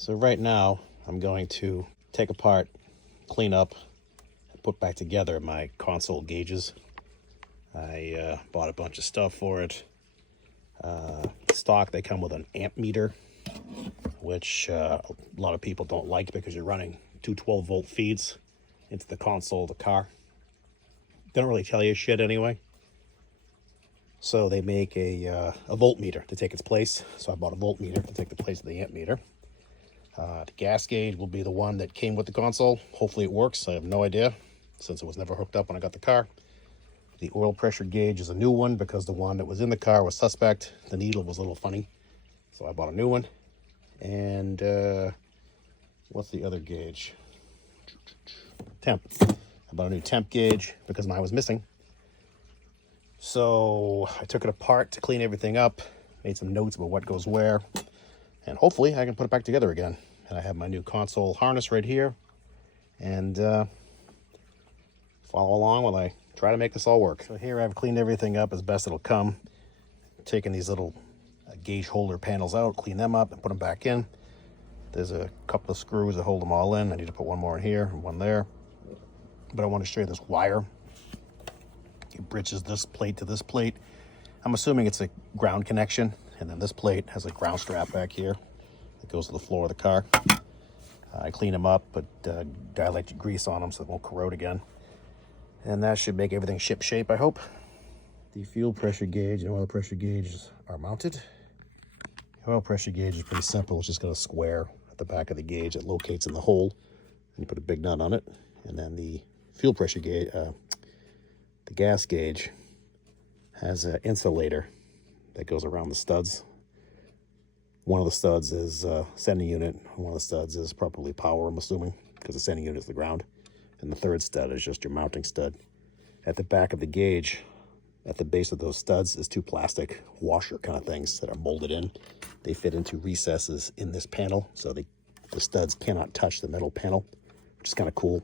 So right now, I'm going to take apart, clean up, and put back together my console gauges. I bought a bunch of stuff for it. Stock, they come with an amp meter, which a lot of people don't like because you're running two 12-volt feeds into the console of the car. They don't really tell you shit anyway. So they make a voltmeter to take its place. So I bought a voltmeter to take the place of the amp meter. The gas gauge will be the one that came with the console. Hopefully it works. I have no idea since it was never hooked up when I got the car. The oil pressure gauge is a new one because the one that was in the car was suspect. The needle was a little funny. So I bought a new one. And what's the other gauge? Temp. I bought a new temp gauge because mine was missing. So I took it apart to clean everything up, made some notes about what goes where, and hopefully I can put it back together again. And I have my new console harness right here, and follow along while I try to make this all work. So here I've cleaned everything up as best it'll come, taking these little gauge holder panels out, clean them up and put them back in. There's a couple of screws that hold them all in. I need to put one more in here and one there. But I want to show you this wire. It bridges this plate to this plate. I'm assuming it's a ground connection, and then this plate has a ground strap back here that goes to the floor of the car. I clean them up, put dielectric grease on them so they won't corrode again. And that should make everything ship shape, I hope. The fuel pressure gauge and oil pressure gauges are mounted. The oil pressure gauge is pretty simple. It's just got a square at the back of the gauge that locates in the hole. And you put a big nut on it. And then the fuel pressure gauge, the gas gauge, has an insulator that goes around the studs. One of the studs is sending unit. One of the studs is probably power, I'm assuming, because the sending unit is the ground. And the third stud is just your mounting stud. At the back of the gauge, at the base of those studs, is two plastic washer kind of things that are molded in. They fit into recesses in this panel, so the studs cannot touch the metal panel, which is kind of cool.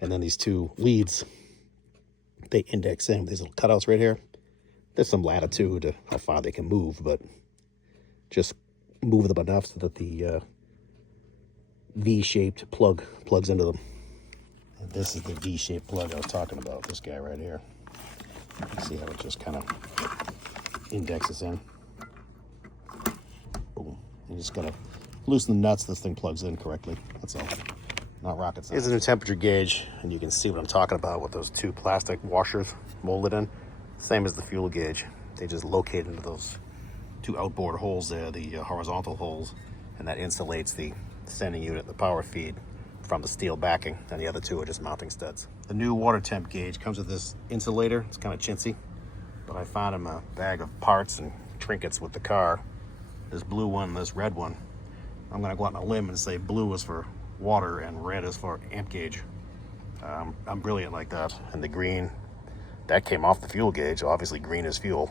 And then these two leads, they index in with these little cutouts right here. There's some latitude to how far they can move, but just move them enough so that the V-shaped plug plugs into them. And this is the V-shaped plug I was talking about, this guy right here. See how it just kind of indexes in. Boom. You just gotta loosen the nuts, this thing plugs in correctly. That's all. Not rocket science. Here's a new temperature gauge, and you can see what I'm talking about with those two plastic washers molded in. Same as the fuel gauge. They just locate into those two outboard holes there, the horizontal holes, and that insulates the sending unit, the power feed, from the steel backing, and the other two are just mounting studs. The new water temp gauge comes with this insulator. It's kind of chintzy, but I found him a bag of parts and trinkets with the car. This blue one, this red one. I'm gonna go out on a limb and say blue is for water and red is for amp gauge. I'm brilliant like that. And the green, that came off the fuel gauge. Obviously green is fuel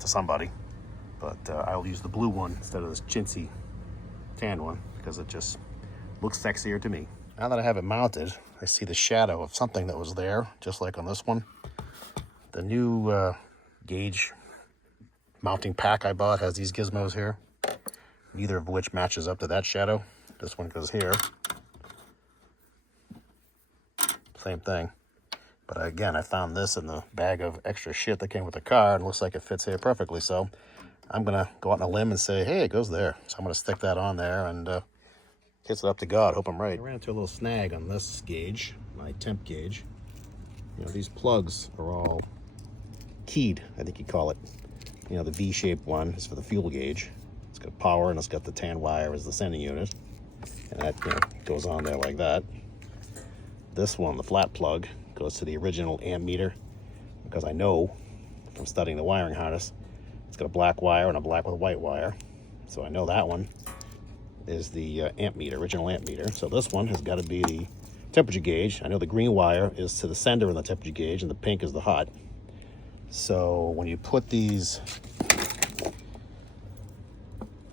to somebody, but I'll use the blue one instead of this chintzy tan one because it just looks sexier to me. Now that I have it mounted, I see the shadow of something that was there, just like on this one. The new gauge mounting pack I bought has these gizmos here, neither of which matches up to that shadow. This one goes here. Same thing. But again, I found this in the bag of extra shit that came with the car, and it looks like it fits here perfectly. So I'm gonna go out on a limb and say, hey, it goes there. So I'm gonna stick that on there and kiss it up to God. Hope I'm right. I ran into a little snag on this gauge, my temp gauge. You know, these plugs are all keyed, I think you call it. You know, the V-shaped one is for the fuel gauge. It's got power and it's got the tan wire as the sending unit. And that, you know, goes on there like that. This one, the flat plug, goes to the original amp meter because I know from studying the wiring harness, it's got a black wire and a black with a white wire. So I know that one is the amp meter, original amp meter. So this one has got to be the temperature gauge. I know the green wire is to the sender in the temperature gauge and the pink is the hot. So when you put these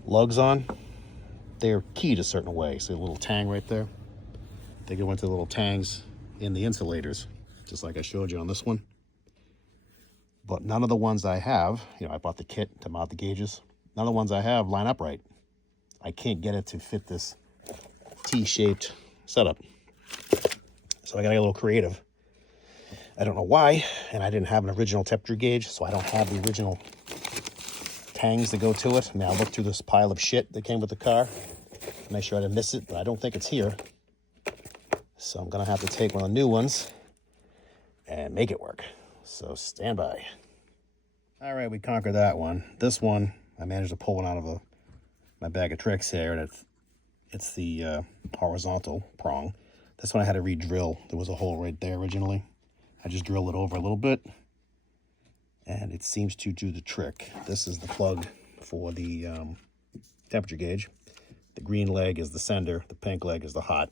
lugs on, they're keyed a certain way. See a little tang right there? They go into little tangs in the insulators, just like I showed you on this one. But none of the ones I have, you know, I bought the kit to mount the gauges. None of the ones I have line up right. I can't get it to fit this T-shaped setup. So I gotta get a little creative. I don't know why, and I didn't have an original temperature gauge, so I don't have the original tangs to go to it. I mean, I looked through this pile of shit that came with the car, make sure I didn't miss it, but I don't think it's here. So I'm gonna have to take one of the new ones and make it work. So stand by. All right, we conquered that one. This one, I managed to pull one out of my bag of tricks here, and it's the horizontal prong. This one I had to re-drill. There was a hole right there originally. I just drilled it over a little bit, and it seems to do the trick. This is the plug for the temperature gauge. The green leg is the sender, the pink leg is the hot.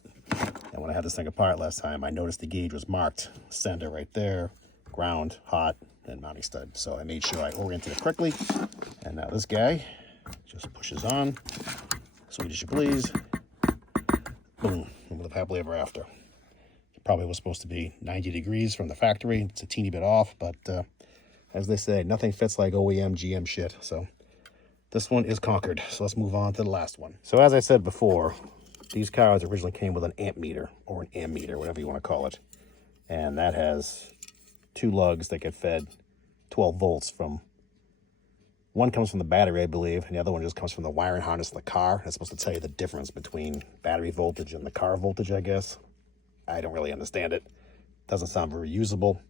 And when I had this thing apart last time, I noticed the gauge was marked sender right there, ground, hot, and mounting stud. So I made sure I oriented it correctly. And now this guy just pushes on, sweet as you please. Boom, and live happily ever after. It probably was supposed to be 90 degrees from the factory. It's a teeny bit off, but as they say, nothing fits like OEM GM shit. So this one is conquered. So let's move on to the last one. So as I said before, these cars originally came with an amp meter, or an ammeter, whatever you want to call it. And that has two lugs that get fed 12 volts from, one comes from the battery, I believe, and the other one just comes from the wiring harness in the car. It's supposed to tell you the difference between battery voltage and the car voltage, I guess. I don't really understand it. Doesn't sound very usable.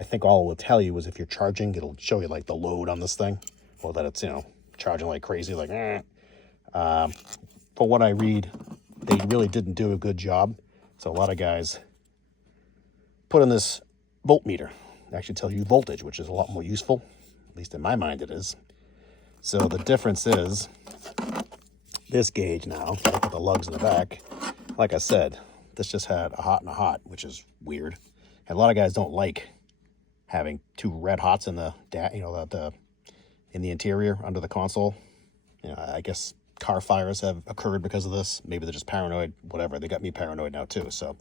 I think all it will tell you is if you're charging, it'll show you like the load on this thing, or that it's, you know, charging like crazy, like, For what I read, they really didn't do a good job. So a lot of guys put in this voltmeter. It actually tells you voltage, which is a lot more useful. At least in my mind it is. So the difference is, this gauge now, if I look at the lugs in the back, like I said, this just had a hot and a hot, which is weird. And a lot of guys don't like having two red hots in the in the interior under the console. You know, I guess car fires have occurred because of this. Maybe they're just paranoid, whatever. They got me paranoid now too. So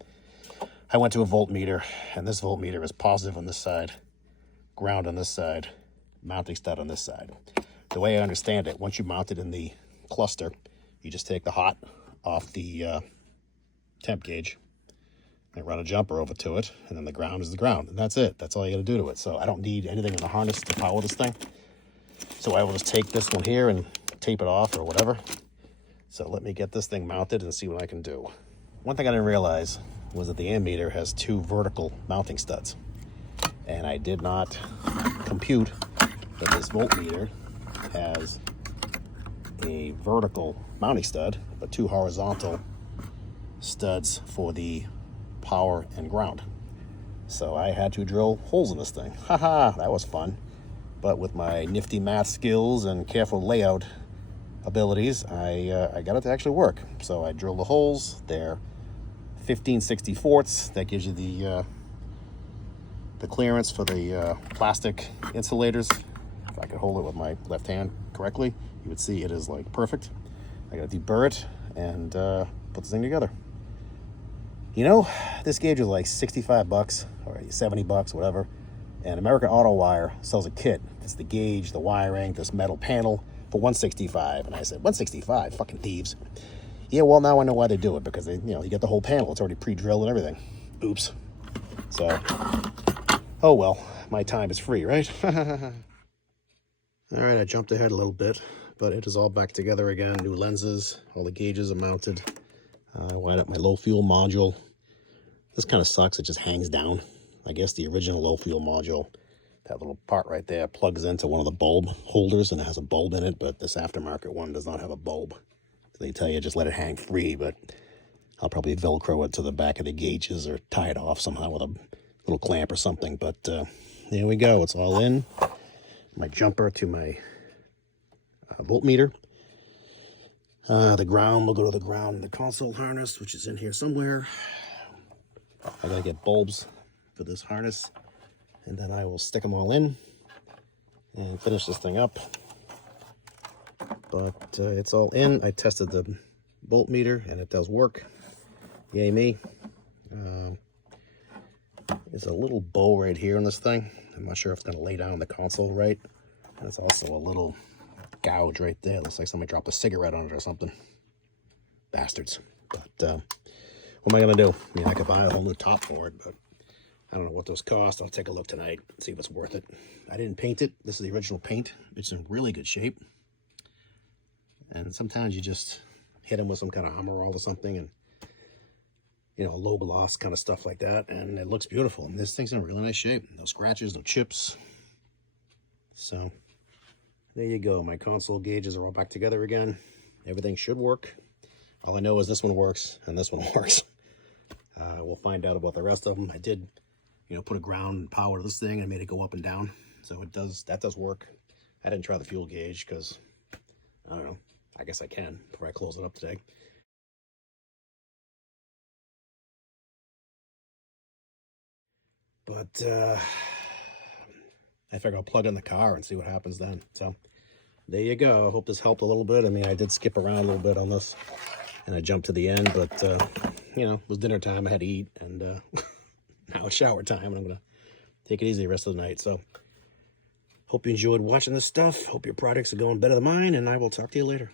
I went to a voltmeter, and this voltmeter is positive on this side, ground on this side, mounting stud on this side. The way I understand it, once you mount it in the cluster, you just take the hot off the temp gauge and run a jumper over to it, and then the ground is the ground, and that's it. That's all you got to do to it. So I don't need anything in the harness to power this thing. So I will just take this one here and tape it off or whatever. So let me get this thing mounted and see what I can do. One thing I didn't realize was that the ammeter has two vertical mounting studs, and I did not compute that this voltmeter has a vertical mounting stud, but two horizontal studs for the power and ground. So I had to drill holes in this thing. Haha, that was fun. But with my nifty math skills and careful layout abilities, I got it to actually work. So I drilled the holes. They're 15/64. That gives you the clearance for the plastic insulators. If I could hold it with my left hand correctly, you would see it is like perfect. I gotta deburr it and put this thing together. You know, this gauge is like 65 bucks or 70 bucks, whatever. And American Auto Wire sells a kit. It's the gauge, the wiring, this metal panel for $165. And I said, $165? Fucking thieves. Yeah, well, now I know why they do it, because they, you know, you get the whole panel. It's already pre-drilled and everything. Oops. So, oh well, my time is free, right? All right, I jumped ahead a little bit, but it is all back together again. New lenses, all the gauges are mounted. I wired up my low fuel module. This kind of sucks, it just hangs down. I guess the original low fuel module, that little part right there, plugs into one of the bulb holders and it has a bulb in it, but this aftermarket one does not have a bulb. They tell you just let it hang free, but I'll probably Velcro it to the back of the gauges or tie it off somehow with a little clamp or something. But there we go, it's all in. My jumper to my voltmeter. The ground will go to the ground in the console harness, which is in here somewhere. I gotta get bulbs for this harness, and then I will stick them all in and finish this thing up. But it's all in. I tested the voltmeter and it does work. Yay me. There's a little bow right here on this thing. I'm not sure if it's going to lay down the console right. There's also a little gouge right there. Looks like somebody dropped a cigarette on it or something. Bastards. But what am I going to do? I mean, I could buy a whole new top for it, but I don't know what those cost. I'll take a look tonight, see if it's worth it. I didn't paint it. This is the original paint. It's in really good shape. And sometimes you just hit them with some kind of overhaul or something, and you know, low gloss kind of stuff like that, and it looks beautiful. And this thing's in really nice shape. No scratches, no chips. So there you go. My console gauges are all back together again. Everything should work. All I know is this one works and this one works. We'll find out about the rest of them. I did, you know, put a ground power to this thing and made it go up and down. So it does, that does work. I didn't try the fuel gauge because, I don't know, I guess I can before I close it up today. But I figure I'll plug in the car and see what happens then. So there you go. I hope this helped a little bit. I mean, I did skip around a little bit on this and I jumped to the end, but you know, it was dinner time. I had to eat, and now it's shower time, and I'm gonna take it easy the rest of the night. So hope you enjoyed watching this stuff. Hope your projects are going better than mine, and I will talk to you later.